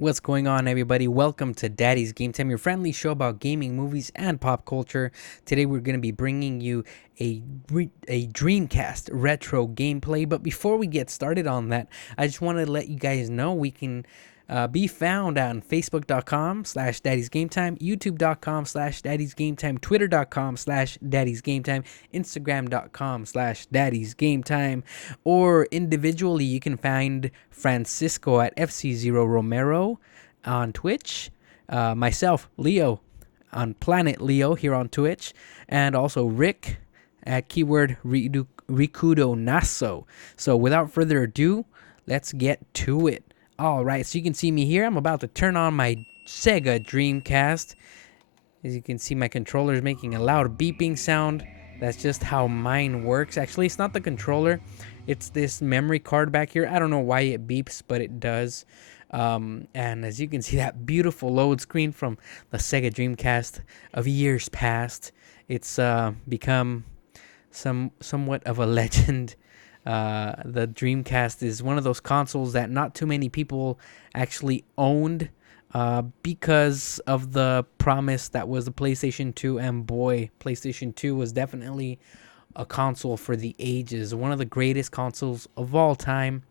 What's going on, everybody? Welcome to Daddy's Game Time, your friendly show about gaming, movies, and pop culture. Today, we're going to be bringing you a Dreamcast retro gameplay. But before we get started on that, I just want to let you guys know we can be found on Facebook.com/Daddy'sGameTime, YouTube.com/Daddy'sGameTime, Twitter.com/Daddy'sGameTime, Instagram.com/Daddy'sGameTime, or individually, you can find Francisco at FC0Romero on Twitch, myself, Leo, on Planet Leo here on Twitch, and also Rick at keyword Rikudo Naso. So without further ado, let's get to it. All right, so you can see me here. I'm about to turn on my Sega Dreamcast. As you can see, my controller is making a loud beeping sound. That's just how mine works. Actually, it's not the controller. It's this memory card back here. I don't know why it beeps, but it does. And as you can see, that beautiful load screen from the Sega Dreamcast of years past. It's become somewhat of a legend. The Dreamcast is one of those consoles that not too many people actually owned because of the promise that was the PlayStation 2. And boy, PlayStation 2 was definitely a console for the ages, one of the greatest consoles of all time.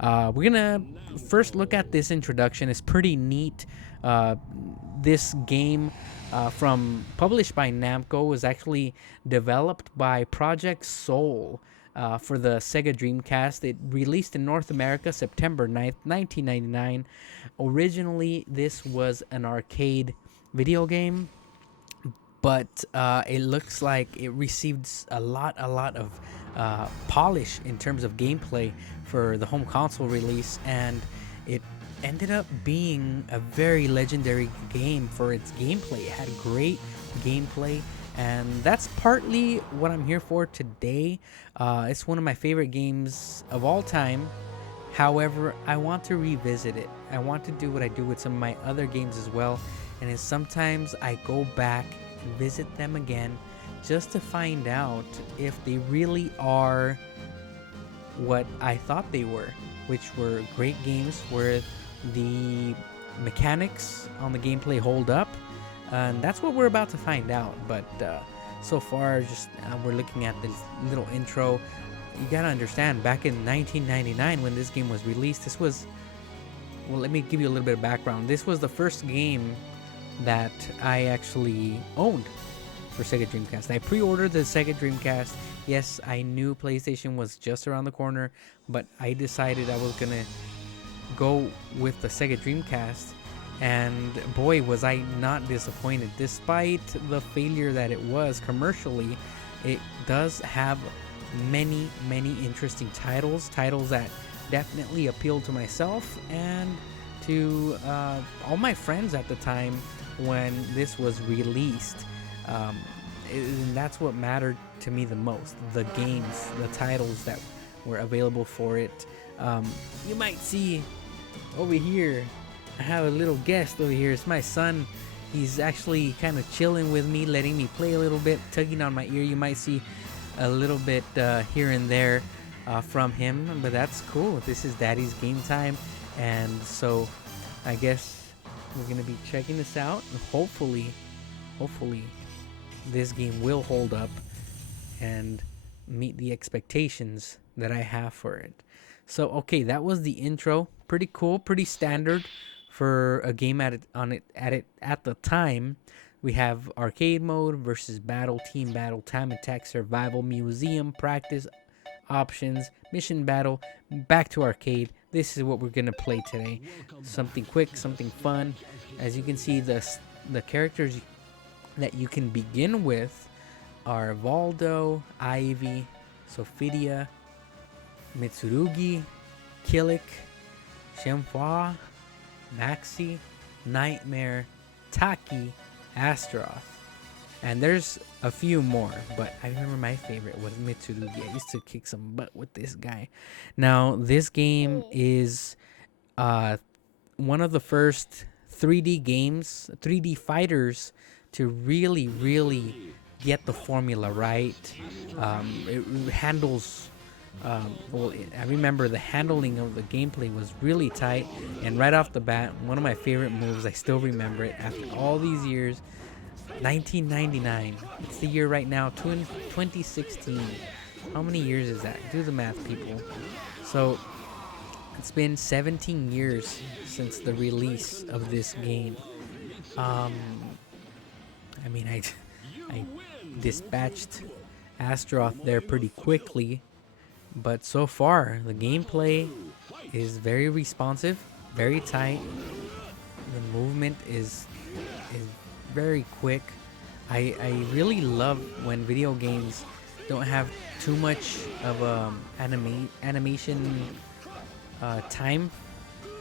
We're gonna first look at this introduction. It's pretty neat. This game from published by Namco was actually developed by Project Soul for the Sega Dreamcast. It released in North America September 9th, 1999. Originally, this was an arcade video game, but it looks like it received a lot of polish in terms of gameplay for the home console release, and it ended up being a very legendary game for its gameplay. It had great gameplay, and that's partly what I'm here for today. It's one of my favorite games of all time. However, I want to revisit it. I want to do what I do with some of my other games as well, and is sometimes I go back and visit them again just to find out if they really are what I thought they were, which were great games where the mechanics on the gameplay hold up. And that's what we're about to find out. But so far, just we're looking at this little intro. You gotta understand, back in 1999 when this game was released, this was, well, let me give you a little bit of background. This was the first game that I actually owned for Sega Dreamcast. I pre-ordered the Sega Dreamcast. Yes, I knew PlayStation was just around the corner, but I decided I was gonna go with the Sega Dreamcast, and boy, was I not disappointed. Despite the failure that it was commercially, it does have many interesting titles that definitely appealed to myself and to all my friends at the time when this was released. And that's what mattered to me the most, the games, the titles that were available for it. You might see over here, I have a little guest over here. It's my son. He's actually kind of chilling with me, letting me play a little bit, tugging on my ear. You might see a little bit here and there from him, but that's cool. This is Daddy's Game Time, and so I guess we're gonna be checking this out, and hopefully this game will hold up and meet the expectations that I have for it. So okay, that was the intro. Pretty cool, pretty standard for a game at the time. We have arcade mode versus battle, team battle, time attack, survival, museum, practice, options, mission battle, back to arcade. This is what we're gonna play today. Something quick, something fun. As you can see, the characters that you can begin with are Valdo, Ivy, Sophidia, Mitsurugi, Killick, Shenhua, Maxi, Nightmare, Taki, Astaroth. And there's a few more, but I remember my favorite was Mitsurugi. I used to kick some butt with this guy. Now, this game is one of the first 3D games, 3D fighters to really get the formula right. It handles Well, I remember the handling of the gameplay was really tight, and right off the bat, one of my favorite moves. I still remember it after all these years. 1999. It's the year right now. 2016. How many years is that? Do the math, people. So it's been 17 years since the release of this game. Um, I mean, I dispatched Astroth there pretty quickly, but so far the gameplay is very responsive, very tight. The movement is very quick. I really love when video games don't have too much of animation time,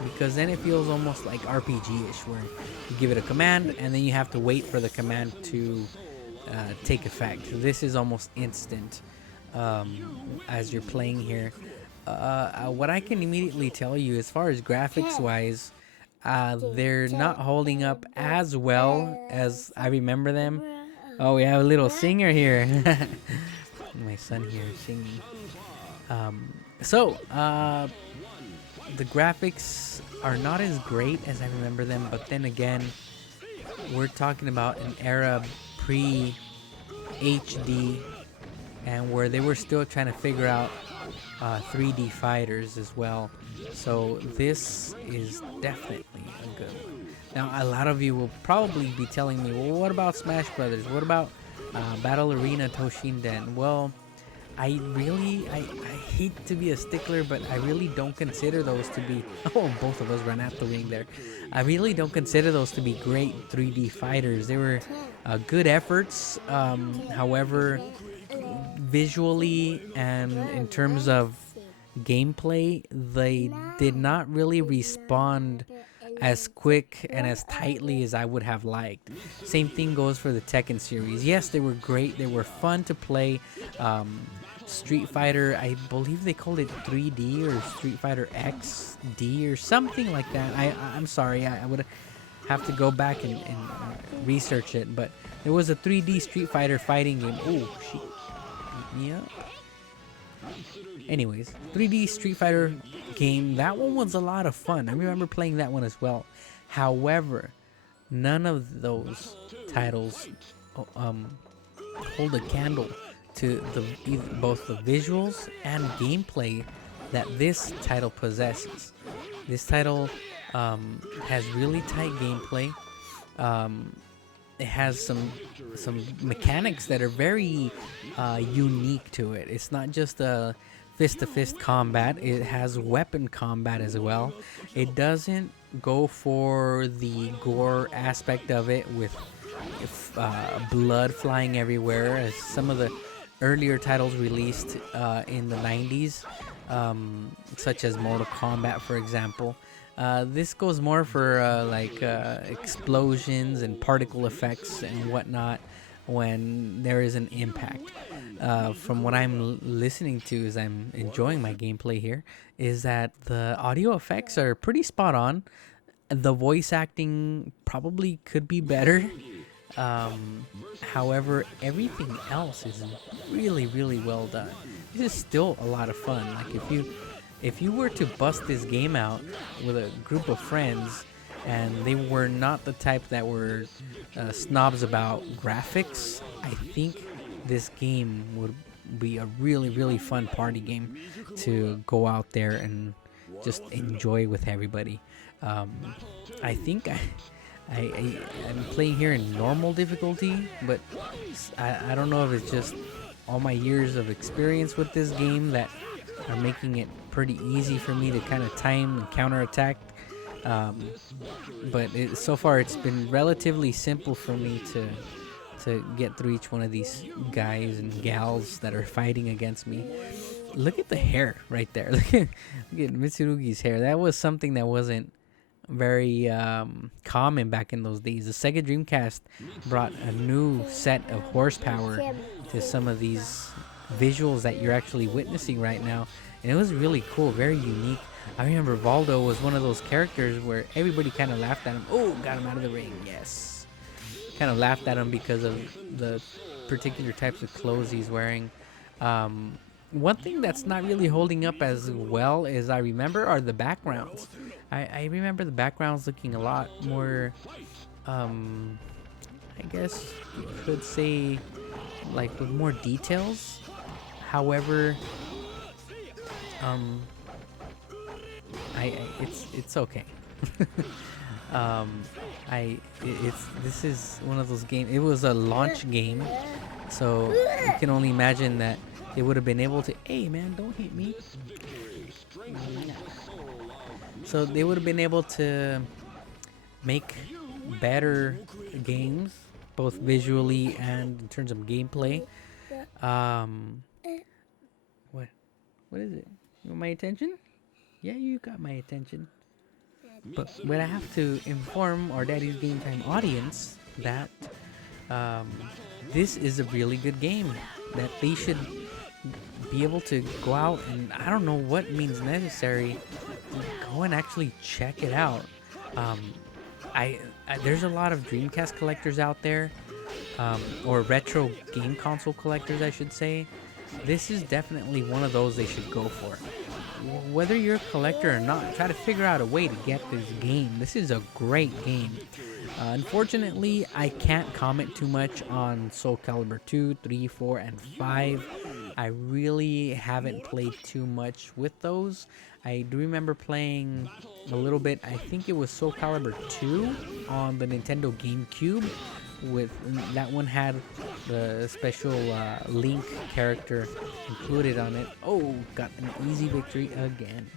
because then it feels almost like RPG-ish, where you give it a command and then you have to wait for the command to take effect. This is almost instant as you're playing here. What I can immediately tell you, as far as graphics wise, they're not holding up as well as I remember them. Oh, we have a little singer here. My son here is singing. The graphics are not as great as I remember them, but then again, we're talking about an era pre HD, and where they were still trying to figure out 3D fighters as well. So this is definitely a good one. Now, a lot of you will probably be telling me, well, what about Smash Brothers? What about Battle Arena Toshinden? Well, I hate to be a stickler, but I really don't consider those to be... Oh, both of us ran out the ring there. I really don't consider those to be great 3D fighters. They were good efforts. However, visually and in terms of gameplay, they did not really respond as quick and as tightly as I would have liked. Same thing goes for the Tekken series. Yes, they were great. They were fun to play. Street Fighter, I believe they called it 3D or Street Fighter XD or something like that. I'm sorry, I would have to go back and research it, but there was a 3D Street Fighter fighting game. Oh, she beat me up. Anyways, 3D Street Fighter game, that one was a lot of fun. I remember playing that one as well. However, none of those titles hold a candle to both the visuals and gameplay that this title possesses. This title has really tight gameplay. It has some mechanics that are very unique to it. It's not just a fist-to-fist combat. It has weapon combat as well. It doesn't go for the gore aspect of it with blood flying everywhere, as some of the earlier titles released in the 90s, such as Mortal Kombat, for example. This goes more for explosions and particle effects and whatnot when there is an impact. From what I'm listening to, as I'm enjoying my gameplay here, is that the audio effects are pretty spot on. The voice acting probably could be better. However, everything else is really, really well done. This is still a lot of fun. Like, if you were to bust this game out with a group of friends and they were not the type that were snobs about graphics, I think this game would be a really, really fun party game to go out there and just enjoy with everybody. I think I'm playing here in normal difficulty, but I don't know if it's just all my years of experience with this game that are making it pretty easy for me to kind of time and counterattack. But so far it's been relatively simple for me to get through each one of these guys and gals that are fighting against me. Look at the hair right there. Look at Mitsurugi's hair. That was something that wasn't very common back in those days. The Sega Dreamcast brought a new set of horsepower to some of these visuals that you're actually witnessing right now, and it was really cool, very unique. I remember Valdo was one of those characters where everybody kind of laughed at him. Oh, got him out of the ring, yes. Kind of laughed at him because of the particular types of clothes he's wearing. one thing that's not really holding up as well as I remember are the backgrounds. I remember the backgrounds looking a lot more, um, I guess you could say, like with more details. However, um, it's okay. um, it's this is one of those games. It was a launch game, so you can only imagine that they would have been able to. Hey man, don't hit me. So they would have been able to make better games, both visually and in terms of gameplay. Um, what what is it? You want my attention? Yeah, you got my attention. But I have to inform our Daddy's Game Time audience that um, this is a really good game. That they should be able to go out and I don't know what means necessary to go and actually check it out. Um, there's a lot of Dreamcast collectors out there, or retro game console collectors, I should say. This is definitely one of those they should go for. Whether you're a collector or not, try to figure out a way to get this game. This is a great game. Unfortunately, I can't comment too much on Soulcalibur 2, 3, 4, and 5. I really haven't played too much with those. I do remember playing a little bit. I think it was Soulcalibur 2 on the Nintendo GameCube. With that one had the special Link character included on it. Oh, got an easy victory again.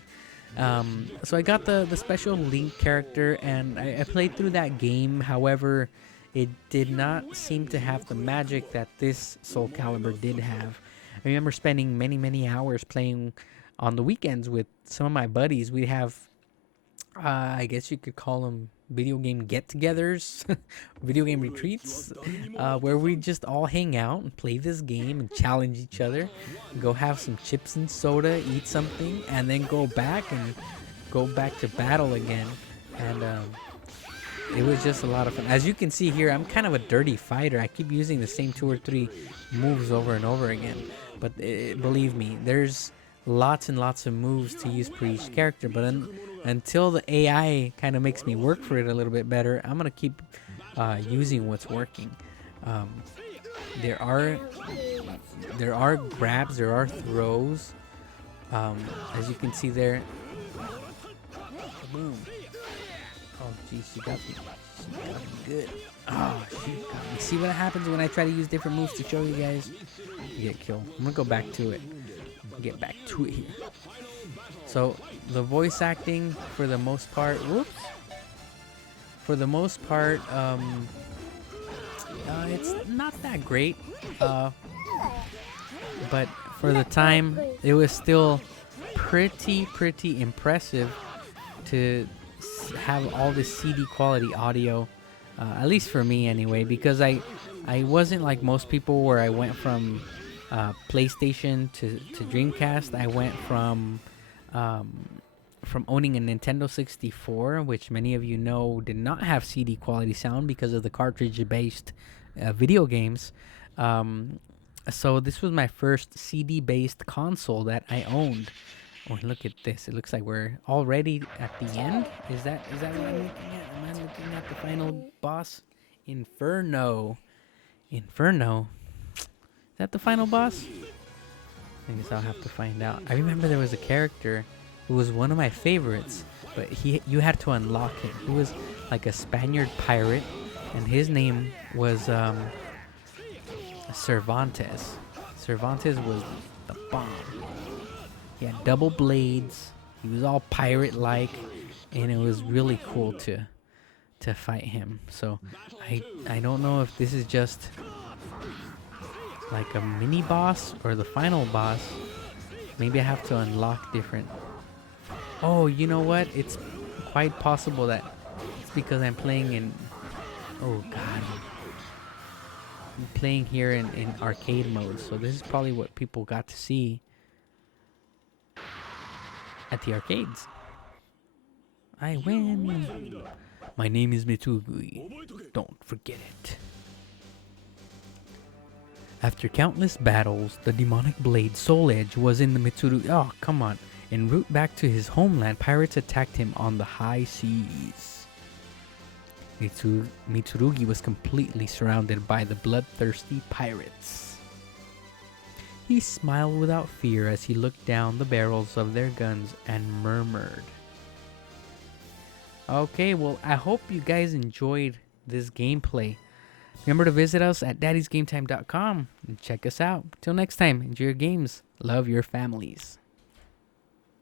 So I got the special Link character and I played through that game. However, it did not seem to have the magic that this Soulcalibur did have. I remember spending many hours playing on the weekends with some of my buddies. We'd have, I guess you could call them video game get-togethers, video game retreats, where we just all hang out and play this game and challenge each other, go have some chips and soda, eat something, and then go back to battle again. And it was just a lot of fun. As you can see here, I'm kind of a dirty fighter. I keep using the same 2 or 3 moves over and over again. But believe me, there's lots and lots of moves to use per each character. But until the AI kind of makes me work for it a little bit better, I'm gonna keep using what's working. There are grabs, there are throws. As you can see there. Boom. Oh geez, she got me good. Oh, she got me. See what happens when I try to use different moves to show you guys? You get killed. I'm gonna go back to it. Get back to it here. So the voice acting, for the most part, it's not that great. But for the time, it was still pretty impressive to have all this CD quality audio, at least for me anyway, because I wasn't like most people where I went from PlayStation to Dreamcast. I went from owning a Nintendo 64, which many of you know did not have CD quality sound because of the cartridge-based video games. So this was my first CD-based console that I owned. Oh, look at this. It looks like we're already at the end. Is that what I'm looking at? Am I looking at the final boss? Inferno. Is that the final boss? I guess I'll have to find out. I remember there was a character who was one of my favorites, but you had to unlock him. He was like a Spaniard pirate, and his name was Cervantes. Cervantes was the bomb. He had double blades. He was all pirate-like, and it was really cool to fight him. So I don't know if this is just like a mini boss or the final boss. Maybe I have to unlock different. Oh, you know what? It's quite possible that it's because I'm playing in. Oh God. I'm playing here in arcade mode, so this is probably what people got to see at the arcades. I win. My name is Mitugui. Don't forget it. After countless battles, the demonic blade Soul Edge was in the Mitsurugi. Oh, come on. En route back to his homeland, pirates attacked him on the high seas. Mitsurugi was completely surrounded by the bloodthirsty pirates. He smiled without fear as he looked down the barrels of their guns and murmured. Okay, well, I hope you guys enjoyed this gameplay. Remember to visit us at daddysgametime.com and check us out. Till next time, enjoy your games. Love your families.